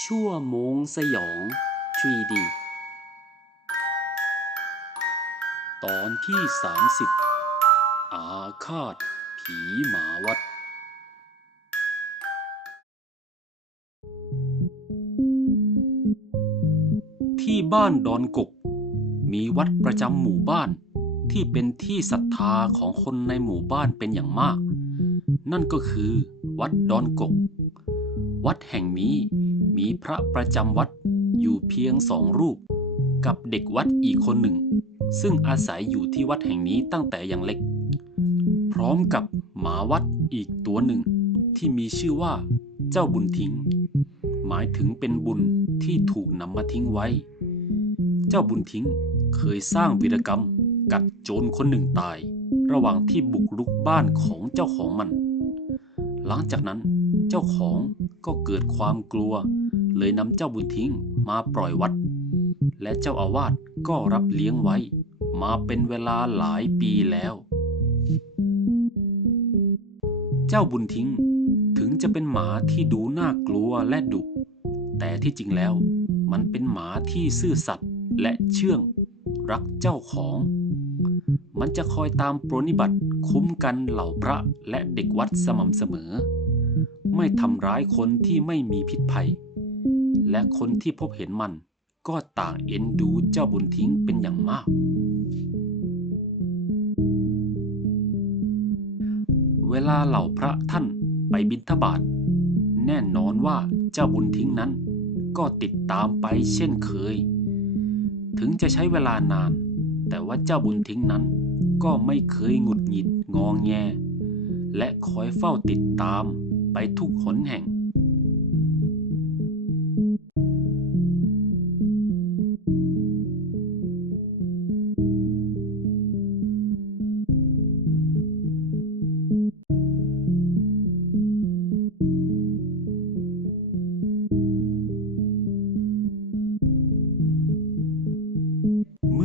ชั่วโมงสยอง 3D ตอนที่ 30 อาฆาต ผีหมาวัด ที่บ้านดอนกก มีวัดประจำหมู่บ้านที่เป็นที่ศรัทธาของคนในหมู่บ้านเป็นอย่างมาก นั่นก็คือ วัดดอนกก วัดแห่งนี้ มีพระประจำวัดอยู่เพียงสองรูป กับเด็กวัดอีกคนหนึ่ง ซึ่งอาศัยอยู่ที่วัดแห่งนี้ตั้งแต่ยังเล็ก พร้อมกับหมาวัดอีกตัวหนึ่ง ที่มีชื่อว่าเจ้าบุญทิ้ง หมายถึงเป็นบุญที่ถูกนำมาทิ้งไว้ เจ้าบุญทิ้งเคยสร้างวีรกรรมกัดโจรคนหนึ่งตาย ระหว่างที่บุกรุกบ้านของเจ้าของมัน หลังจากนั้นเจ้าของก็เกิดความกลัว เลยนำเจ้าบุญทิ้งมาปล่อยวัด และเจ้าอาวาสก็รับเลี้ยงไว้ มาเป็นเวลาหลายปีแล้ว เจ้าบุญทิ้งถึงจะเป็นหมาที่ดูน่ากลัวและดุ แต่ที่จริงแล้ว มันเป็นหมาที่ซื่อสัตย์และเชื่อง รักเจ้าของ มันจะคอยตามปรนนิบัติคุ้มกันเหล่าพระและเด็กวัดสม่ำเสมอ ไม่ทำร้ายคนที่ไม่มีพิษภัย และคนที่พบเห็นมันก็ต่างเอ็นดูเจ้าบุญทิ้งเป็นอย่างมาก เวลาเหล่าพระท่านไปบิณฑบาตแน่นอนว่าเจ้าบุญทิ้งนั้น ก็ติดตามไปเช่นเคย ถึงจะใช้เวลานาน แต่ว่าเจ้าบุญทิ้งนั้น ก็ไม่เคยหงุดหงิดงองแง และคอยเฝ้าติดตามไปทุกหนแห่ง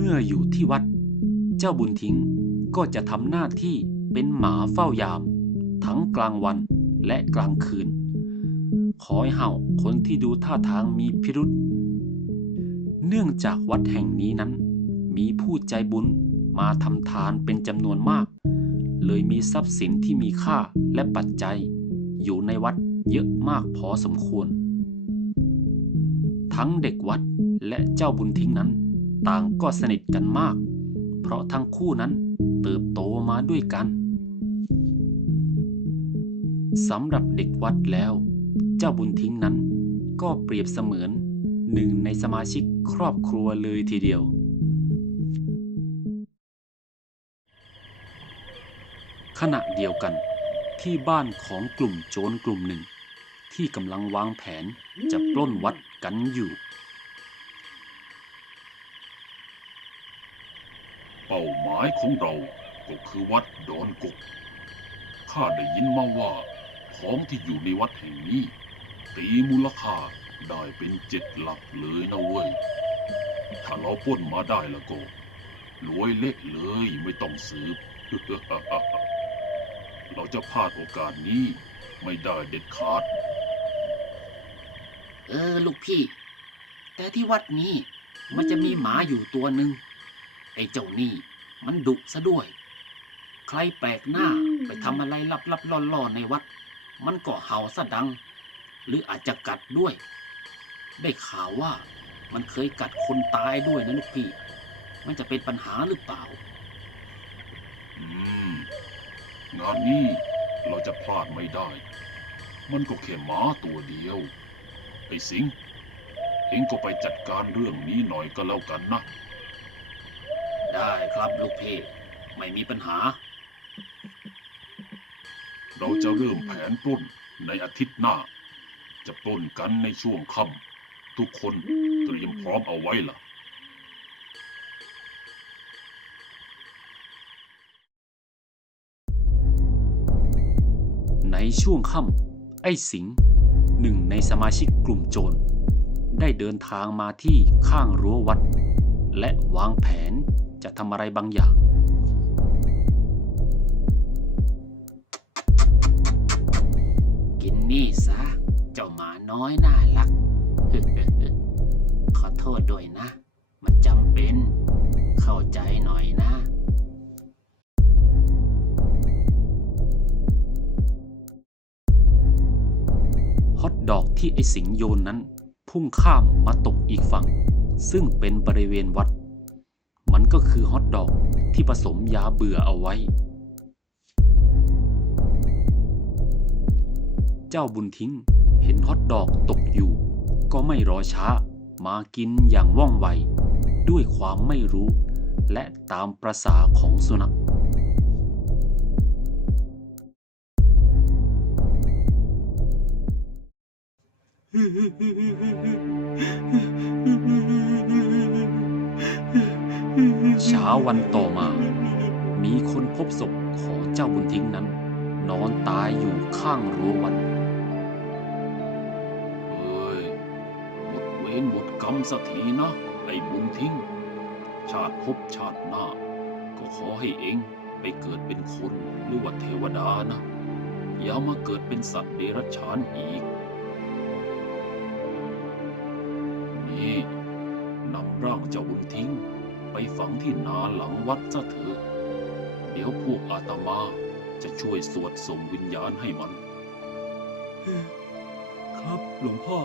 มื่ออยู่ที่วัด เจ้าบุญทิ้งก็จะทำหน้าที่เป็นหมาเฝ้ายาม ทั้งกลางวันและกลางคืน คอยเห่าคนที่ดูท่าทางมีพิรุษ เนื่องจากวัดแห่งนี้นั้น มีผู้ใจบุญมาทำทานเป็นจำนวนมาก เลยมีทรัพย์สินที่มีค่าและปัจจัย อยู่ในวัดเยอะมากพอสมควร ทั้งเด็กวัดและเจ้าบุญทิ้งนั้น ต่างก็สนิทกันมาก เพราะทั้งคู่นั้นเติบโตมาด้วยกันสำหรับเด็กวัดแล้ว เจ้าบุญทิ้งนั้น ก็เปรียบเสมือนหนึ่งในสมาชิกครอบครัวเลยทีเดียว ขณะเดียวกันที่บ้านของกลุ่มโจรกลุ่มหนึ่ง ที่กำลังวางแผนจะปล้นวัดกันอยู่ เป้าหมายของเราก็คือวัดดอนกก ข้าได้ยินมาว่า ของที่อยู่ในวัดแห่งนี้ ตีมูลค่าได้เป็นเจ็ดหลักเลยนะเว้ย ถ้าเราป้นมาได้แล้วก็รวยเล็กเลยไม่ต้องสืบ เราจะพลาดโอกาสนี้ไม่ได้เด็ดขาด เออ ลูกพี่ แต่ที่วัดนี้มันจะมีหมาอยู่ตัวหนึ่งไอ้เจ้านี่ มันดุซะด้วย ใครแปลกหน้าไปทำอะไรลับๆล่อๆในวัด มันก็เห่าซะดัง หรืออาจจะกัดด้วย ได้ข่าวว่ามันเคยกัดคนตายด้วยนะลูกพี่ มันจะเป็นปัญหาหรือเปล่า อืม งานนี้เราจะพลาดไม่ได้ มันก็แค่หมาตัวเดียว ไอ้สิงห์เองก็ไปจัดการเรื่องนี้หน่อยก็แล้วกันนะ ได้ครับลูกพี่ไม่มีปัญหา เราจะเริ่มแผนปล้นในอาทิตย์หน้า จะปล้นกันในช่วงค่ำทุกคนเตรียมพร้อมเอาไว้ล่ะในช่วงค่ำไอ้สิงห์หนึ่งในสมาชิกกลุ่มโจร ได้เดินทางมาที่ข้างรั้ววัด และวางแผน จะทำอะไรบางอย่าง กินนี่ซะ เจ้าหมาน้อยน่ารัก ขอโทษด้วยนะ มันจำเป็น เข้าใจหน่อยนะฮอตดอกที่ไอสิงโยนนั้น พุ่งข้ามมาตกอีกฝั่ง ซึ่งเป็นบริเวณวัด มันก็คือฮอทดอกที่ผสมยาเบื่อเอาไว้ เจ้าบุญทิ้งเห็นฮอตดอกตกอยู่ ก็ไม่รอช้า มากินอย่างว่องไว ด้วยความไม่รู้ และตามประษาของสุนัข เช้าวันต่อมา มีคนพบศพของเจ้าบุญทิ้งนั้น นอนตายอยู่ข้างรั้ววัดเอ้ยหมดเวรหมดกรรมสักทีนะไอ้บุญทิ้ง ชาติภพชาติหน้า ก็ขอให้เองไปเกิดเป็นคนหรือว่าเทวดานะ อย่ามาเกิดเป็นสัตว์เดรัจฉานอีก นี่นำร่างเจ้าบุญทิ้ง ไปฝังที่นาหลังวัดซะเถอะ เดี๋ยวพวกอาตมาจะช่วยสวดส่งวิญญาณให้มัน ครับหลวงพ่อ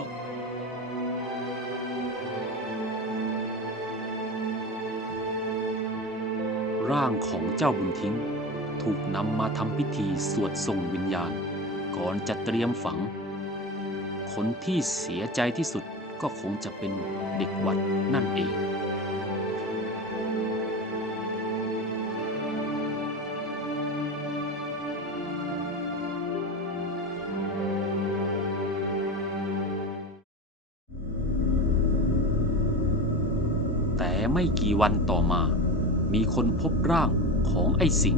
ร่างของเจ้าบุญทิ้ง ถูกนำมาทำพิธีสวดส่งวิญญาณ ก่อนจะเตรียมฝัง คนที่เสียใจที่สุดก็คงจะเป็นเด็กวัดนั่นเอง แต่ไม่กี่วันต่อมา มีคนพบร่างของไอ้สิง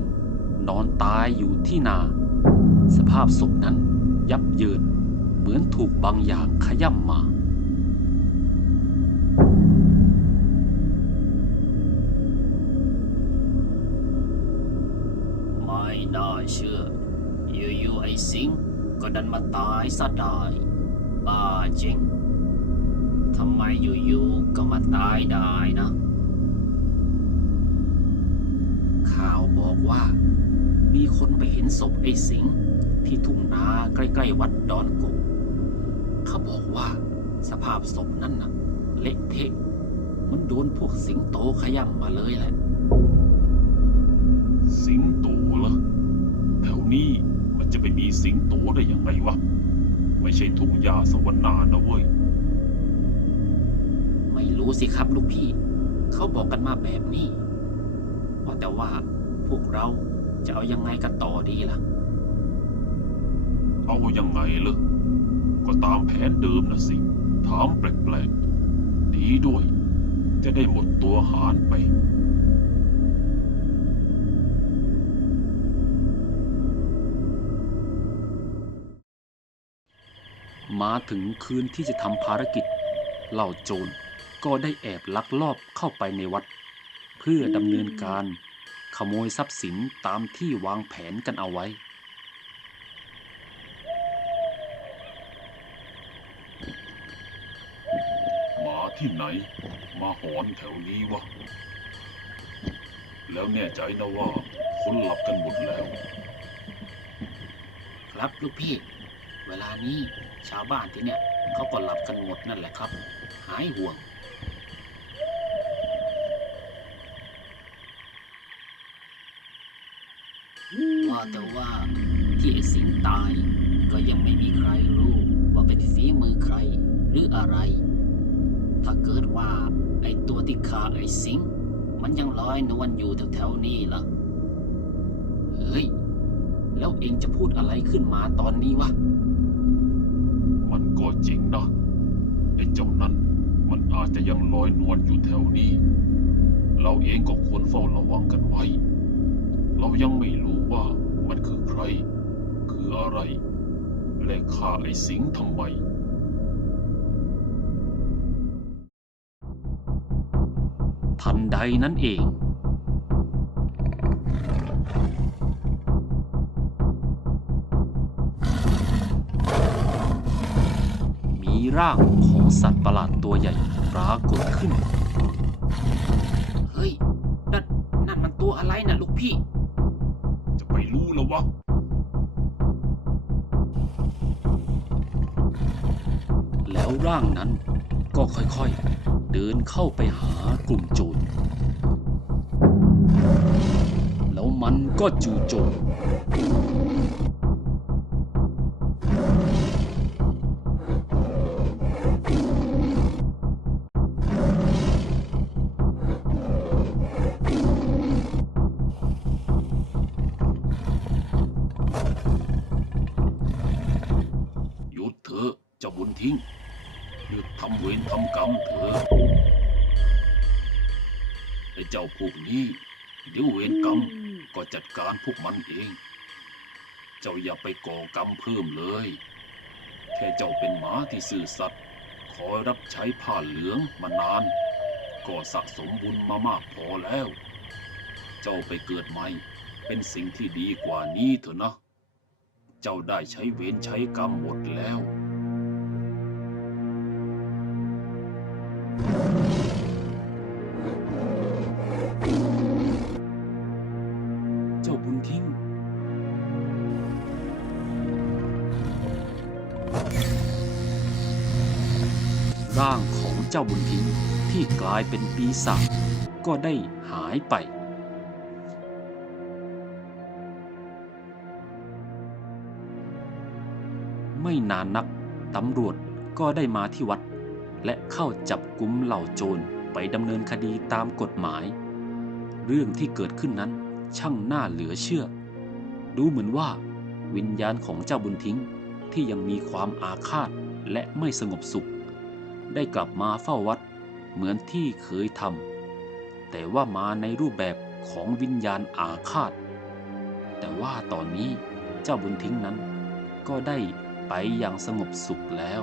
นอนตายอยู่ที่นา สภาพศพนั้นยับเยินเหมือนถูกบางอย่างขย่ำมาไม่น่าเชื่ออยู่ๆไอ้สิงก็ดันมาตายซะได้บ้าจริง ทำไมอยู่ๆก็มาตายได้นะข่าวบอกว่า มีคนไปเห็นศพไอ้สิงที่ทุ่งนาใกล้ๆวัดดอนกุเขาบอกว่าสภาพศพนั้นน่ะเละเทะมันโดนพวกสิงโตขย่ำมาเลยแหละ สิงโตเหรอแถวนี้มันจะไปมีสิงโตได้ยังไงวะ ไม่ใช่ทุ่งหญ้าสวรรค์นานะเว้ย ไม่รู้สิครับลูกพี่ เขาบอกกันมาแบบนี้ว่าแต่ว่าพวกเราจะเอายังไงกันต่อดีล่ะ เอายังไงล่ะก็ตามแผนเดิมนะสิ ถามแปลกๆ ดีด้วย จะได้หมดตัวหารไป มาถึงคืนที่จะทำภารกิจเหล่าโจร ก็ได้แอบลักลอบเข้าไปในวัด เพื่อดำเนินการขโมยทรัพย์สินตามที่วางแผนกันเอาไว้ หมาที่ไหน มาหอนแถวนี้วะ แล้วแน่ใจนะว่าคนหลับกันหมดแล้ว ครับลูกพี่ เวลานี้ชาวบ้านที่เนี่ยเขาก็หลับกันหมดนั่นแหละครับ หายห่วง แต่ว่าที่ไอ้สิงตาย ก็ยังไม่มีใครรู้ว่าเป็นฝีมือใครหรืออะไร ถ้าเกิดว่าไอ้ตัวที่ฆ่าไอ้สิง มันยังลอยนวลอยู่แถวๆนี้ล่ะ เฮ้ย แล้วเองจะพูดอะไรขึ้นมาตอนนี้วะ มันก็จริงนะไอ้เจ้านั้น มันอาจจะยังลอยนวลอยู่แถวนี้ เราเองก็ควรเฝ้าระวังกันไว้ เรายังไม่รู้ว่า มันคือใคร คืออะไร และฆ่าไอ้สิงห์ทำไม ทันใดนั้นเองร่างของสัตว์ประหลาดตัวใหญ่ปรากฏขึ้น เฮ้ย นั่น นั่นมันตัวอะไรนะลูกพี่จะ ไปรู้แล้ววะ แล้วร่างนั้นก็ค่อยๆ เดินเข้าไปหากลุ่มโจร แล้วมันก็จู่โจม การพวกมันเอง เจ้าอย่าไปก่อกรรมเพิ่มเลย แค่เจ้าเป็นหมาที่ซื่อสัตย์คอยรับใช้ผ้าเหลืองมานาน ก็สะสมบุญมามากพอแล้ว เจ้าไปเกิดใหม่ เป็นสิ่งที่ดีกว่านี้เถอะนะ เจ้าได้ใช้เวรใช้กรรมหมดแล้ว จ้าบุญทิ้งที่กลายเป็นปีศาจก็ได้หายไป ไม่นานนักตำรวจก็ได้มาที่วัด และเข้าจับกุมเหล่าโจรไปดำเนินคดีตามกฎหมาย เรื่องที่เกิดขึ้นนั้นช่างน่าเหลือเชื่อ ดูเหมือนว่า วิญญาณของเจ้าบุญทิ้งที่ยังมีความอาฆาตและไม่สงบสุข ได้กลับมาเฝ้าวัดเหมือนที่เคยทำแต่ว่ามาในรูปแบบของวิญญาณอาฆาต แต่ว่าตอนนี้เจ้าบุญทิ้งนั้นก็ได้ไปอย่างสงบสุขแล้ว